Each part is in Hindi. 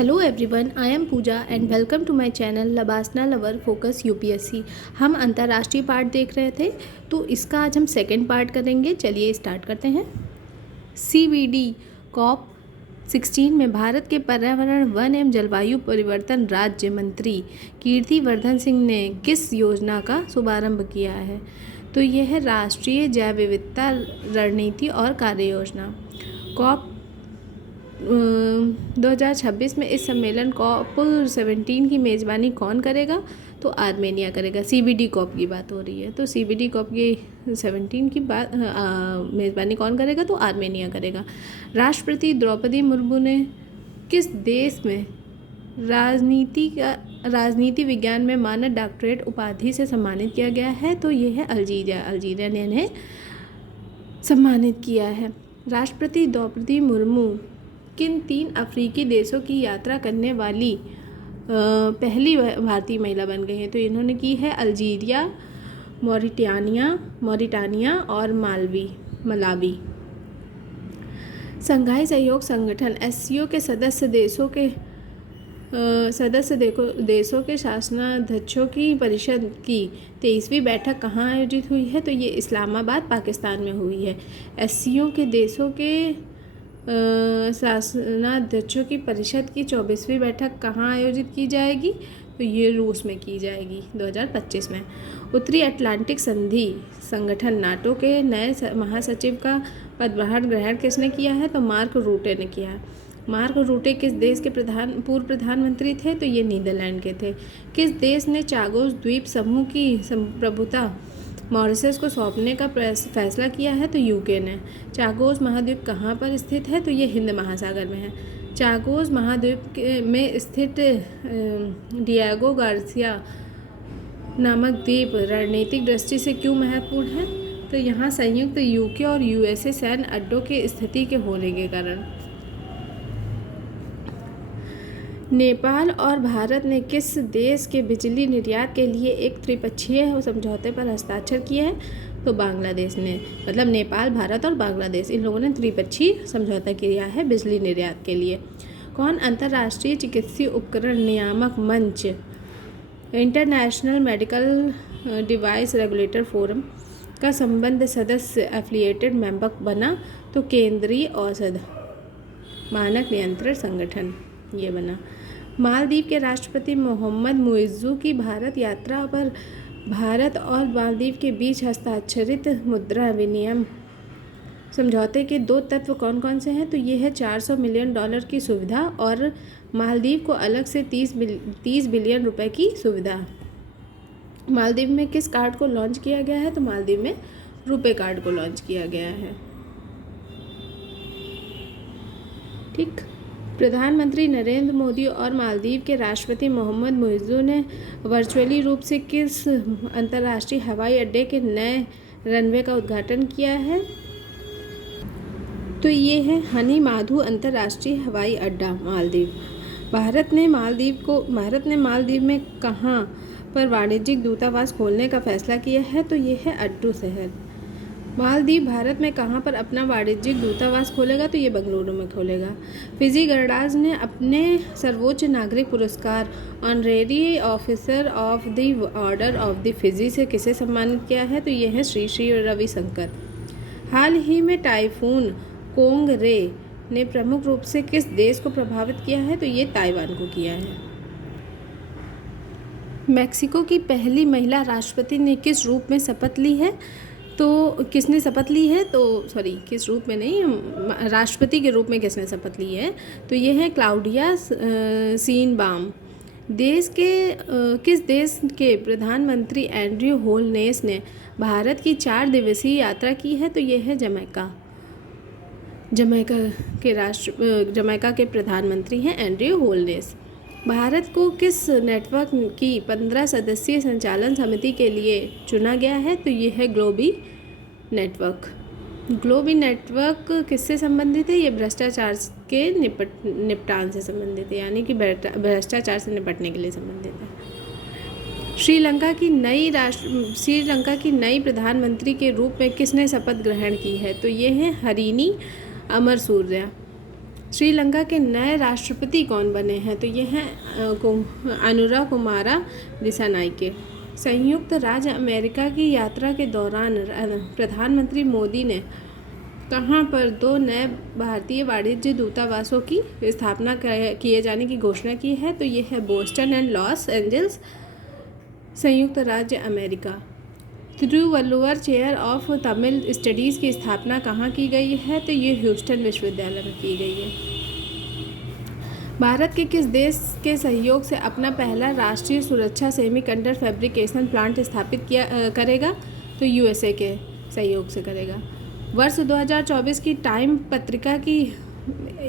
Hello everyone, I am Pooja and welcome to my channel LBSNAA lover focus UPSC. हम अंतर्राष्ट्रीय पार्ट देख रहे थे, तो इसका आज हम सेकंड पार्ट करेंगे। चलिए स्टार्ट करते हैं। CBD कॉप 16 में भारत के पर्यावरण, वन एवं जलवायु परिवर्तन राज्य मंत्री कीर्तिवर्धन सिंह ने किस योजना का शुभारंभ किया है? तो यह है राष्ट्रीय जैव विविधता रणनीति और कार्य योजना। कॉप 2026 में इस सम्मेलन कॉप 17 की मेज़बानी कौन करेगा? तो आर्मेनिया करेगा। CBD कॉप की बात हो रही है, तो CBD कॉप की 17 की बात मेज़बानी कौन करेगा? तो आर्मेनिया करेगा। राष्ट्रपति द्रौपदी मुर्मू ने किस देश में राजनीति विज्ञान में मानद डॉक्टरेट उपाधि से सम्मानित किया गया है? तो ये है अल्जीरिया ने इन्हें सम्मानित किया है। राष्ट्रपति द्रौपदी मुर्मू किन 3 अफ्रीकी देशों की यात्रा करने वाली पहली भारतीय महिला बन गई हैं? तो इन्होंने की है अल्जीरिया, मॉरिटानिया और मलावी। शंघाई सहयोग संगठन SCO के सदस्य देशों के शासनाध्यक्षों की परिषद की 23वीं बैठक कहाँ आयोजित हुई है? तो ये इस्लामाबाद, पाकिस्तान में हुई है। SCO के देशों के शासनाध्यक्षों की परिषद की 24वीं बैठक कहाँ आयोजित की जाएगी? तो ये रूस में की जाएगी 2025 में। उत्तरी अटलांटिक संधि संगठन नाटो के नए महासचिव का पदभार ग्रहण किसने किया है? तो मार्क रूटे ने किया है। मार्क रूटे किस देश के पूर्व प्रधानमंत्री थे? तो ये नीदरलैंड के थे। किस देश ने चागोस द्वीप समूह की प्रभुता मॉरिशस को सौंपने का फैसला किया है? तो UK ने। चागोस महाद्वीप कहाँ पर स्थित है? तो ये हिंद महासागर में है। चागोस महाद्वीप में स्थित डिएगो गार्सिया नामक द्वीप रणनीतिक दृष्टि से क्यों महत्वपूर्ण है? तो यहाँ संयुक्त UK और USA सैन्य अड्डों की स्थिति के होने के कारण। नेपाल और भारत ने किस देश के बिजली निर्यात के लिए एक त्रिपक्षीय समझौते पर हस्ताक्षर किए हैं? तो बांग्लादेश ने। मतलब नेपाल, भारत और बांग्लादेश, इन लोगों ने त्रिपक्षीय समझौता किया है बिजली निर्यात के लिए। कौन अंतर्राष्ट्रीय चिकित्सीय उपकरण नियामक मंच international medical device regulator forum का संबद्ध सदस्य एफिलिएटेड मेंबर बना? तो केंद्रीय औषध मानक नियंत्रण संगठन ये बना। मालदीव के राष्ट्रपति मोहम्मद मुइज़्ज़ू की भारत यात्रा पर भारत और मालदीव के बीच हस्ताक्षरित मुद्रा विनिमय समझौते के 2 तत्व कौन कौन से हैं? तो ये है $400 मिलियन की सुविधा और मालदीव को अलग से 30 बिलियन रुपए की सुविधा। मालदीव में किस कार्ड को लॉन्च किया गया है? तो मालदीव में रुपे कार्ड को लॉन्च किया गया है। ठीक। प्रधानमंत्री नरेंद्र मोदी और मालदीव के राष्ट्रपति मोहम्मद मुइज़्ज़ू ने वर्चुअली रूप से किस अंतर्राष्ट्रीय हवाई अड्डे के नए रनवे का उद्घाटन किया है? तो ये है हनी माधु अंतर्राष्ट्रीय हवाई अड्डा, मालदीव। भारत ने मालदीव में कहाँ पर वाणिज्यिक दूतावास खोलने का फैसला किया है? तो ये है अड्डू शहर। मालदीव भारत में कहाँ पर अपना वाणिज्यिक दूतावास खोलेगा? तो ये बेंगलुरु में खोलेगा। फिजी गणराज्य ने अपने सर्वोच्च नागरिक पुरस्कार honorary officer of the order of the Fiji से किसे सम्मानित किया है? तो ये है श्री श्री रविशंकर। हाल ही में टाइफून कोंगरे ने प्रमुख रूप से किस देश को प्रभावित किया है? तो ये ताइवान को किया है। मैक्सिको की पहली महिला राष्ट्रपति ने किस रूप में शपथ ली है? तो किसने शपथ ली है? किस रूप में नहीं, राष्ट्रपति के रूप में किसने शपथ ली है? तो ये है क्लाउडिया शीनबाम। किस देश के प्रधानमंत्री एंड्रयू होलनेस ने भारत की 4 दिवसीय यात्रा की है? तो ये है जमैका के प्रधानमंत्री हैं एंड्रयू होलनेस। भारत को किस नेटवर्क की 15 सदस्यीय संचालन समिति के लिए चुना गया है? तो ये है ग्लोबी नेटवर्क। ग्लोबी नेटवर्क किससे संबंधित है? ये भ्रष्टाचार के निपटान से संबंधित है, यानी कि भ्रष्टाचार से निपटने के लिए संबंधित है। श्रीलंका की नई प्रधानमंत्री के रूप में किसने शपथ ग्रहण की है? तो ये है हरीनी अमरसूर्या। श्रीलंका के नए राष्ट्रपति कौन बने हैं? तो ये हैं अनुरा कुमारा दिसानायके। संयुक्त राज्य अमेरिका की यात्रा के दौरान प्रधानमंत्री मोदी ने कहाँ पर 2 नए भारतीय वाणिज्य दूतावासों की स्थापना किए जाने की घोषणा की है? तो ये है बोस्टन एंड लॉस एंजल्स, संयुक्त राज्य America. Thiruvalluvar chair of Tamil studies की स्थापना कहाँ की गई है? तो ये ह्यूस्टन विश्वविद्यालय में की गई है। भारत के किस देश के सहयोग से अपना पहला राष्ट्रीय सुरक्षा सेमीकंडक्टर फैब्रिकेशन प्लांट स्थापित करेगा? तो यूएसए के सहयोग से करेगा। वर्ष 2024 की टाइम पत्रिका की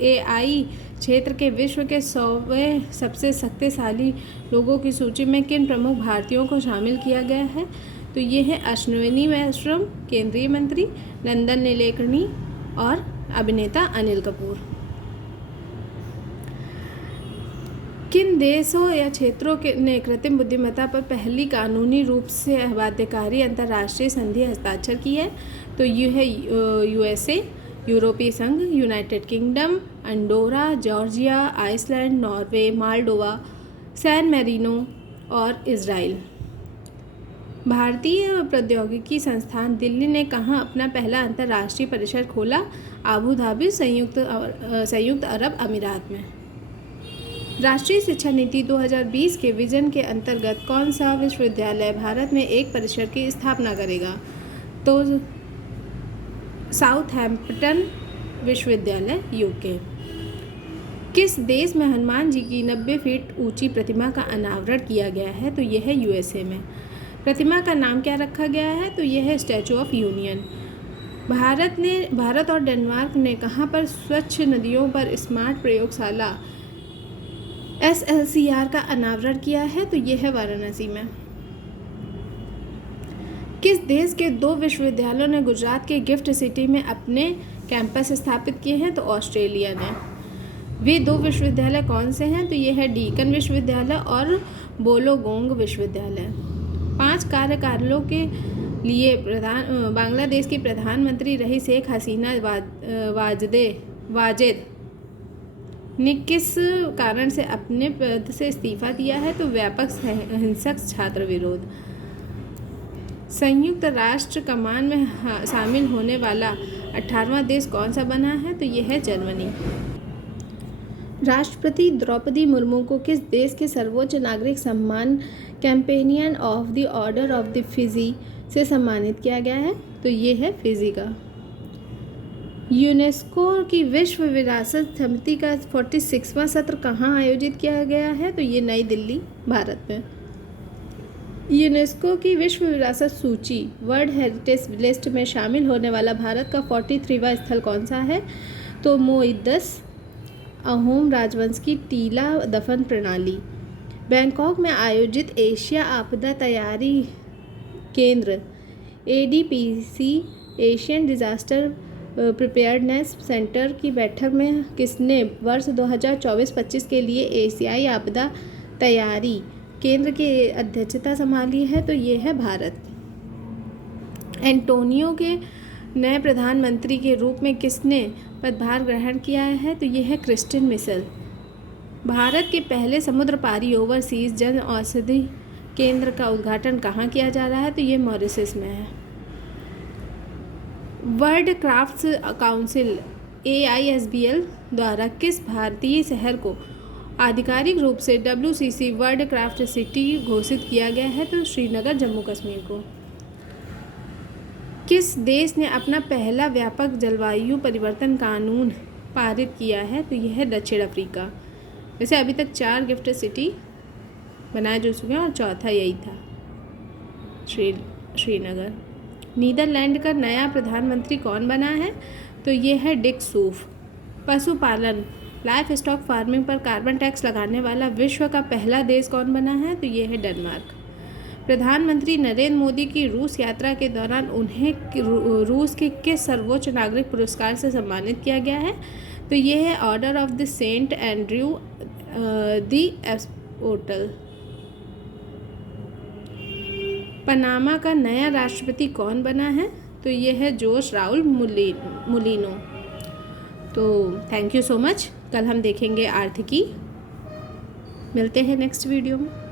एआई क्षेत्र के विश्व के 100वें सबसे शक्तिशाली लोगों की सूची में किन प्रमुख भारतीयों को शामिल किया गया है? तो ये है अश्विनी वैष्णव, केंद्रीय मंत्री, नंदन नीलेकणी और अभिनेता अनिल कपूर। किन देशों या क्षेत्रों ने कृत्रिम बुद्धिमत्ता पर पहली कानूनी रूप से बाध्यकारी अंतर्राष्ट्रीय संधि हस्ताक्षर की है? तो ये है यूएसए, यूरोपीय संघ, United Kingdom, Andorra, Georgia, Iceland, Norway, Moldova, San Marino और इज़राइल। भारतीय प्रौद्योगिकी संस्थान दिल्ली ने कहाँ अपना पहला अंतर्राष्ट्रीय परिसर खोला? आबू धाबी, संयुक्त अरब अमीरात में। राष्ट्रीय शिक्षा नीति 2020 के विजन के अंतर्गत कौन सा विश्वविद्यालय भारत में एक परिसर की स्थापना करेगा? तो साउथहैम्पटन विश्वविद्यालय, यूके। किस देश में हनुमान जी की 90 फीट ऊंची प्रतिमा का अनावरण किया गया है? तो यह है यूएसए में। प्रतिमा का नाम क्या रखा गया है? तो यह है स्टैचू ऑफ यूनियन। भारत और डेनमार्क ने कहाँ पर स्वच्छ नदियों पर स्मार्ट प्रयोगशाला SLCR का अनावरण किया है? तो यह है वाराणसी में। किस देश के 2 विश्वविद्यालयों ने गुजरात के गिफ्ट सिटी में अपने कैंपस स्थापित किए हैं? तो ऑस्ट्रेलिया ने। वे 2 विश्वविद्यालय कौन से हैं? तो ये है डीकन विश्वविद्यालय और बोलोगोंग विश्वविद्यालय। 5 कार्यकालों के लिए बांग्लादेश की प्रधानमंत्री रही शेख हसीना वाजेद ने किस कारण से अपने पद से इस्तीफा दिया है? तो व्यापक हिंसक छात्र विरोध। संयुक्त राष्ट्र कमान में शामिल होने वाला 18वां देश कौन सा बना है? तो यह है जर्मनी। राष्ट्रपति द्रौपदी मुर्मू को किस देश के सर्वोच्च नागरिक सम्मान companion of the order of the Fiji से सम्मानित किया गया है? तो ये है फिजी का। यूनेस्को की विश्व विरासत समिति का 46वां सत्र कहाँ आयोजित किया गया है? तो ये नई दिल्ली, भारत में। यूनेस्को की विश्व विरासत सूची वर्ल्ड हेरिटेज लिस्ट में शामिल होने वाला भारत का 43वां स्थल कौन सा है? तो मोइदस अहोम राजवंश की टीला दफन प्रणाली। बैंकॉक में आयोजित एशिया आपदा तैयारी केंद्र ADPC Asian disaster preparedness centre की बैठक में किसने वर्ष 2024-25 के लिए एशियाई आपदा तैयारी केंद्र की अध्यक्षता संभाली है? तो ये है भारत। एंटोनियो के नए प्रधानमंत्री के रूप में किसने पदभार ग्रहण किया है? तो ये है क्रिस्टिन मिशेल। भारत के पहले समुद्र पारी ओवरसीज जन औषधि केंद्र का उद्घाटन कहाँ किया जा रहा है? तो ये मॉरिशस में है। वर्ल्ड क्राफ्ट्स काउंसिल AISBL द्वारा किस भारतीय शहर को आधिकारिक रूप से WCC वर्ल्ड क्राफ्ट सिटी घोषित किया गया है? तो श्रीनगर, जम्मू कश्मीर को। किस देश ने अपना पहला व्यापक जलवायु परिवर्तन कानून पारित किया है? तो यह है दक्षिण अफ्रीका। वैसे अभी तक 4 गिफ्ट सिटी बनाए जा चुके हैं और चौथा यही था, श्रीनगर। नीदरलैंड का नया प्रधानमंत्री कौन बना है? तो ये है डिक सूफ। पशुपालन लाइफ स्टॉक फार्मिंग पर कार्बन टैक्स लगाने वाला विश्व का पहला देश कौन बना है? तो ये है डेनमार्क। प्रधानमंत्री नरेंद्र मोदी की रूस यात्रा के दौरान उन्हें रूस के किस सर्वोच्च नागरिक पुरस्कार से सम्मानित किया गया है? तो ये है order of the Saint Andrew the Apostle. Panama का नया राष्ट्रपति कौन बना है? तो ये है जोस राउल मुलिनो। तो थैंक यू सो मच। कल हम देखेंगे आर्थिकी। मिलते हैं नेक्स्ट वीडियो में।